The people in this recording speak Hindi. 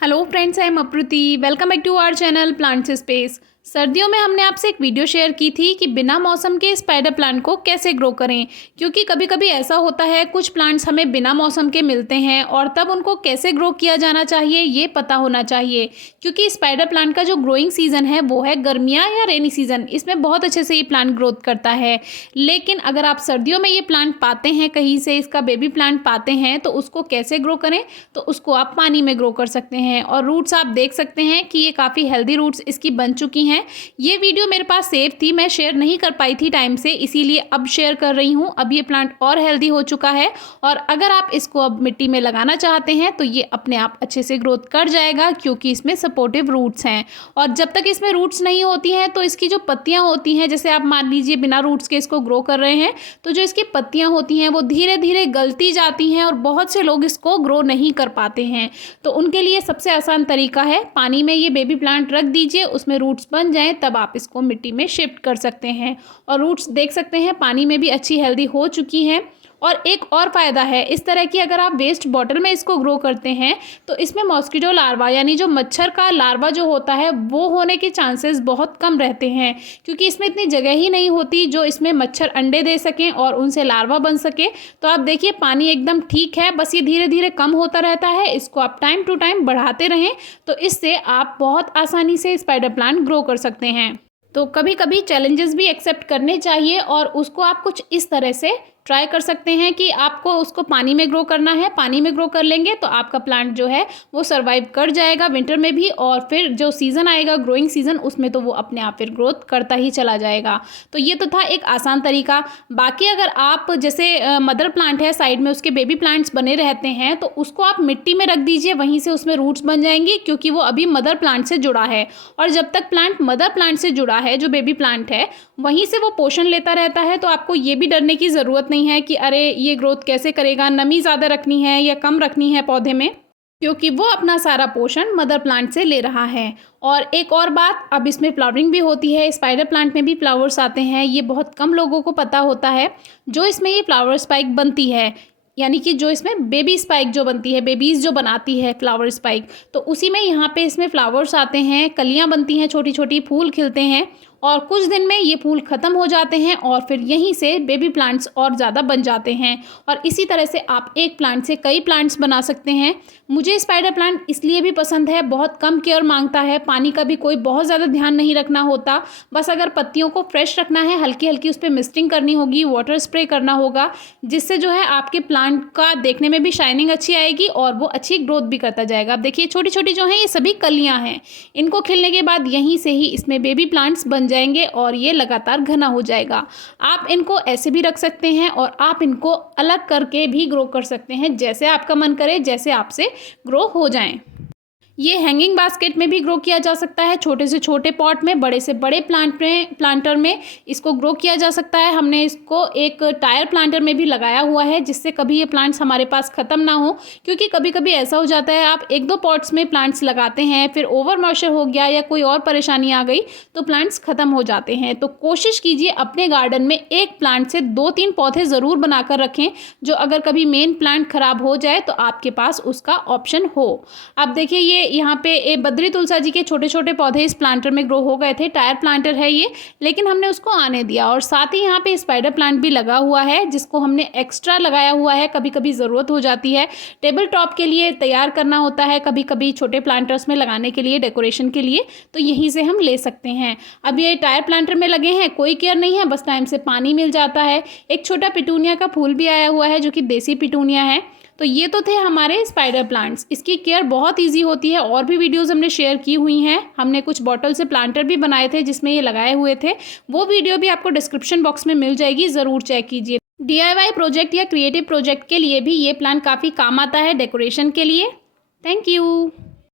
Hello friends, I am Apruti. Welcome back to our channel plants space. सर्दियों में हमने आपसे एक वीडियो शेयर की थी कि बिना मौसम के स्पाइडर प्लांट को कैसे ग्रो करें, क्योंकि कभी कभी ऐसा होता है कुछ प्लांट्स हमें बिना मौसम के मिलते हैं और तब उनको कैसे ग्रो किया जाना चाहिए ये पता होना चाहिए। क्योंकि स्पाइडर प्लांट का जो ग्रोइंग सीज़न है वो है गर्मियाँ या रेनी सीज़न, इसमें बहुत अच्छे से ये प्लांट ग्रोथ करता है। लेकिन अगर आप सर्दियों में ये प्लांट पाते हैं, कहीं से इसका बेबी प्लांट पाते हैं, तो उसको कैसे ग्रो करें, तो उसको आप पानी में ग्रो कर सकते हैं। और रूट्स आप देख सकते हैं कि ये काफ़ी हेल्दी रूट्स इसकी बन चुकी हैं। ये वीडियो मेरे पास सेव थी, मैं शेयर नहीं कर पाई थी टाइम से, इसीलिए अब शेयर कर रही हूँ। अब ये प्लांट और हेल्दी हो चुका है और अगर आप इसको अब मिट्टी में लगाना चाहते हैं तो ये अपने आप अच्छे से ग्रोथ कर जाएगा, क्योंकि इसमें सपोर्टिव रूट्स हैं। और जब तक इसमें रूट्स नहीं होती हैं तो इसकी जो पत्तियाँ होती हैं, जैसे आप मान लीजिए बिना रूट्स के इसको ग्रो कर रहे हैं, तो जो इसकी पत्तियाँ होती हैं वो धीरे धीरे गलती जाती हैं और बहुत से लोग इसको ग्रो नहीं कर पाते हैं। तो उनके लिए सबसे आसान तरीका है, पानी में ये बेबी प्लांट रख दीजिए, उसमें रूट्स बन जाएं, तब आप इसको मिट्टी में शिफ्ट कर सकते हैं। और रूट्स देख सकते हैं पानी में भी अच्छी हेल्दी हो चुकी हैं। और एक और फ़ायदा है, इस तरह की अगर आप वेस्ट बॉटल में इसको ग्रो करते हैं तो इसमें मॉस्किटो लार्वा यानी जो मच्छर का लार्वा जो होता है वो होने के चांसेस बहुत कम रहते हैं, क्योंकि इसमें इतनी जगह ही नहीं होती जो इसमें मच्छर अंडे दे सकें और उनसे लार्वा बन सके। तो आप देखिए पानी एकदम ठीक है, बस ये धीरे धीरे कम होता रहता है, इसको आप टाइम टू टाइम बढ़ाते रहें, तो इससे आप बहुत आसानी से स्पाइडर प्लांट ग्रो कर सकते हैं। तो कभी कभी चैलेंजेस भी एक्सेप्ट करने चाहिए और उसको आप कुछ इस तरह से ट्राई कर सकते हैं कि आपको उसको पानी में ग्रो करना है। पानी में ग्रो कर लेंगे तो आपका प्लांट जो है वो सर्वाइव कर जाएगा विंटर में भी, और फिर जो सीज़न आएगा ग्रोइंग सीज़न, उसमें तो वो अपने आप फिर ग्रोथ करता ही चला जाएगा। तो ये तो था एक आसान तरीका। बाकी अगर आप जैसे मदर प्लांट है साइड में, उसके बेबी प्लांट्स बने रहते हैं, तो उसको आप मिट्टी में रख दीजिए, वहीं से उसमें रूट्स बन जाएंगी, क्योंकि वो अभी मदर प्लांट से जुड़ा है। और जब तक प्लांट मदर प्लांट से जुड़ा है, जो बेबी प्लांट है, वहीं से वो पोषण लेता रहता है। तो आपको ये भी डरने की ज़रूरत नहीं है कि अरे ये ग्रोथ कैसे करेगा, नमी ज़्यादा रखनी है या कम रखनी है पौधे में, क्योंकि वो अपना सारा पोषण मदर प्लांट से ले रहा है। और एक और बात, अब इसमें फ्लावरिंग भी होती है, स्पाइडर प्लांट में भी फ्लावर्स आते हैं, ये बहुत कम लोगों को पता होता है। जो इसमें ये फ्लावर स्पाइक बनती है, यानी कि जो इसमें बेबी स्पाइक जो बनती है, बेबीज़ जो बनाती है फ्लावर स्पाइक, तो उसी में यहाँ पे इसमें फ्लावर्स आते हैं, कलियाँ बनती हैं, छोटी छोटी फूल खिलते हैं, और कुछ दिन में ये फूल ख़त्म हो जाते हैं और फिर यहीं से बेबी प्लांट्स और ज़्यादा बन जाते हैं। और इसी तरह से आप एक प्लांट से कई प्लांट्स बना सकते हैं। मुझे स्पाइडर प्लांट इसलिए भी पसंद है, बहुत कम केयर मांगता है, पानी का भी कोई बहुत ज़्यादा ध्यान नहीं रखना होता, बस अगर पत्तियों को फ्रेश रखना है, हल्की हल्की उस पर मिस्टिंग करनी होगी, वाटर स्प्रे करना होगा, जिससे जो है आपके प्लांट का देखने में भी शाइनिंग अच्छी आएगी और वो अच्छी ग्रोथ भी करता जाएगा। अब देखिए छोटी छोटी जो हैं ये सभी कलियाँ हैं, इनको खिलने के बाद यहीं से ही इसमें बेबी प्लांट्स बन जाएंगे और ये लगातार घना हो जाएगा। आप इनको ऐसे भी रख सकते हैं और आप इनको अलग करके भी ग्रो कर सकते हैं, जैसे आपका मन करे, जैसे आपसे ग्रो हो जाएं। ये हैंगिंग बास्केट में भी ग्रो किया जा सकता है, छोटे से छोटे पॉट में, बड़े से बड़े प्लांटर में इसको ग्रो किया जा सकता है। हमने इसको एक टायर प्लांटर में भी लगाया हुआ है, जिससे कभी ये प्लांट्स हमारे पास ख़त्म ना हो, क्योंकि कभी कभी ऐसा हो जाता है आप एक दो पॉट्स में प्लांट्स लगाते हैं, फिर ओवर मॉइस्चर हो गया या कोई और परेशानी आ गई तो प्लांट्स ख़त्म हो जाते हैं। तो कोशिश कीजिए अपने गार्डन में एक प्लांट से 2-3 पौधे ज़रूर बनाकर रखें, जो अगर कभी मेन प्लांट ख़राब हो जाए तो आपके पास उसका ऑप्शन हो। अब देखिए ये यहाँ पे ए बद्री तुलसा जी के छोटे छोटे पौधे इस प्लांटर में ग्रो हो गए थे, टायर प्लांटर है ये, लेकिन हमने उसको आने दिया। और साथ ही यहाँ पे स्पाइडर प्लांट भी लगा हुआ है, जिसको हमने एक्स्ट्रा लगाया हुआ है, कभी कभी ज़रूरत हो जाती है, टेबल टॉप के लिए तैयार करना होता है, कभी कभी छोटे प्लांटर्स में लगाने के लिए, डेकोरेशन के लिए, तो यहीं से हम ले सकते हैं। अब ये टायर प्लांटर में लगे हैं, कोई केयर नहीं है, बस टाइम से पानी मिल जाता है। एक छोटा पिटूनिया का फूल भी आया हुआ है, जो कि देसी पिटूनिया है। तो ये तो थे हमारे स्पाइडर प्लांट्स, इसकी केयर बहुत इजी होती है, और भी वीडियोस हमने शेयर की हुई हैं। हमने कुछ बॉटल से प्लांटर भी बनाए थे जिसमें ये लगाए हुए थे, वो वीडियो भी आपको डिस्क्रिप्शन बॉक्स में मिल जाएगी, ज़रूर चेक कीजिए। DIY प्रोजेक्ट या क्रिएटिव प्रोजेक्ट के लिए भी ये प्लांट काफ़ी काम आता है, डेकोरेशन के लिए। Thank you.